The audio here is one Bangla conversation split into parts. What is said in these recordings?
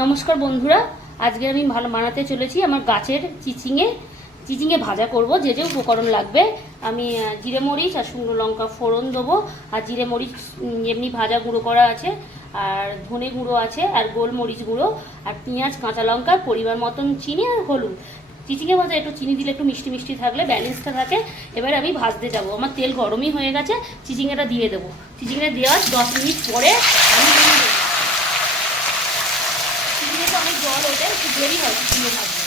নমস্কার বন্ধুরা, আজকে আমি ভালো বানাতে চলেছি আমার গাছের চিচিঙে। চিচিঙে ভাজা করব, যে যে উপকরণ লাগবে। আমি জিরে মরিচ আর শুকনো লঙ্কা ফোড়ন দেবো। আর জিরে মরিচ এমনি ভাজা গুঁড়ো করা আছে, আর ধনে গুঁড়ো আছে, আর গোলমরিচ গুঁড়ো, আর পেঁয়াজ, কাঁচা লঙ্কা, পরিমাণ মতন চিনি আর হলুদ। চিচিঙে ভাজা একটু চিনি দিলে একটু মিষ্টি মিষ্টি থাকলে ব্যালেন্সটা থাকে। এবার আমি ভাজতে যাব। আমার তেল গরমই হয়ে গেছে, চিচিঙেটা দিয়ে দেবো। চিচিঙে দেওয়ার দশ মিনিট পরে আমি দিয়ে দেবো চিচিঙে তো অনেক জল ওঠে একটু দেরি হয় চিচিঙে ভাজতে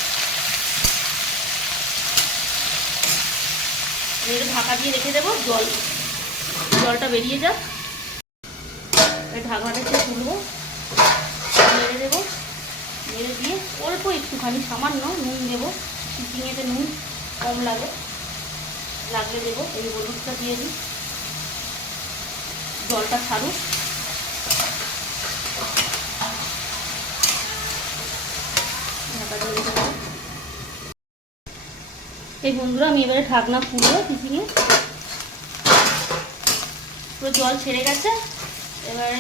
আমি এটা ঢাকা দিয়ে রেখে দেবো জল। জলটা বেরিয়ে যাক। ঢাকাটা দিয়ে তুলবো। নেড়ে দেবো। নেড়ে দিয়ে অল্প একটুখানি সামান্য নুন দেবো। চিচিঙেতে নুন কম লাগে। লাগলে দেবো। এই হলুদটা দিয়ে দিই। জলটা ছাড়ুক ঢাকা দিয়ে রেখে দেবো এই বন্ধুরা, আমি এবারে ঢাকনা খুলবো টিফিনে। পুরো জল ছেড়ে গেছে। এবারে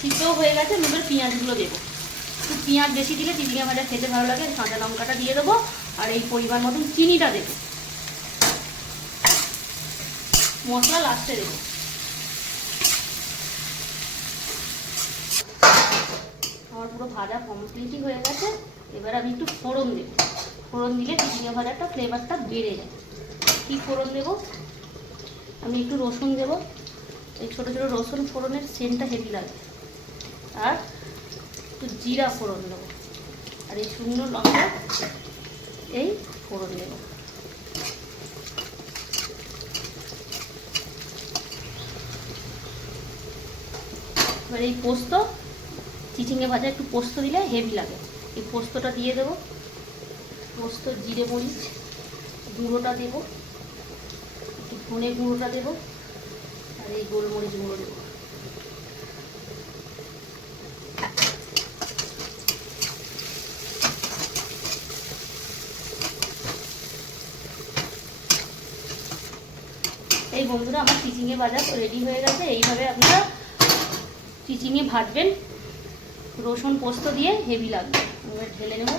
সিদ্ধও হয়ে গেছে, আমি এবার পেঁয়াজগুলো দেবো। একটু পেঁয়াজ বেশি দিলে চিচিঙে ভাজা খেতে ভালো লাগে কাঁচা লঙ্কাটা দিয়ে দেবো, আর এই পরিমাণ মতন চিনিটা দেবো। মশলা লাস্টে দেবো। আমার পুরো ভাজা কমপ্লিটই হয়ে গেছে। এবার আমি একটু ফোড়ন দেবো। ফোড়ন দিলে চিচিঙে ভাজাটা ফ্লেভারটা বেড়ে যায়। কী ফোড়ন দেবো? আমি একটু রসুন দেবো। এই ছোটো ছোটো রসুন ফোড়নের সেন্টটা হেভি লাগে। আর একটু জিরা ফোড়ন দেবো। আর এই শুকনো লঙ্কা, এই ফোড়ন দেবো। এবার এই পোস্ত চিচিঙে ভাজা একটু পোস্ত দিলে হেভি লাগে। এই পোস্তটা দিয়ে দেবো। পোস্ত, জিরে মরিচ, গুঁড়োটা দেবো। একটু ধনে গুঁড়োটা দেবো। আর এই গোলমরিচ গুঁড়ো দেবো। এই বন্ধুরা, আমার চিচিঙে ভাজা রেডি হয়ে গেছে। এইভাবে আপনারা চিচিঙে ভাজবেন। রসুন পোস্ত দিয়ে হেভি লাগবে। ঢেলে নেব।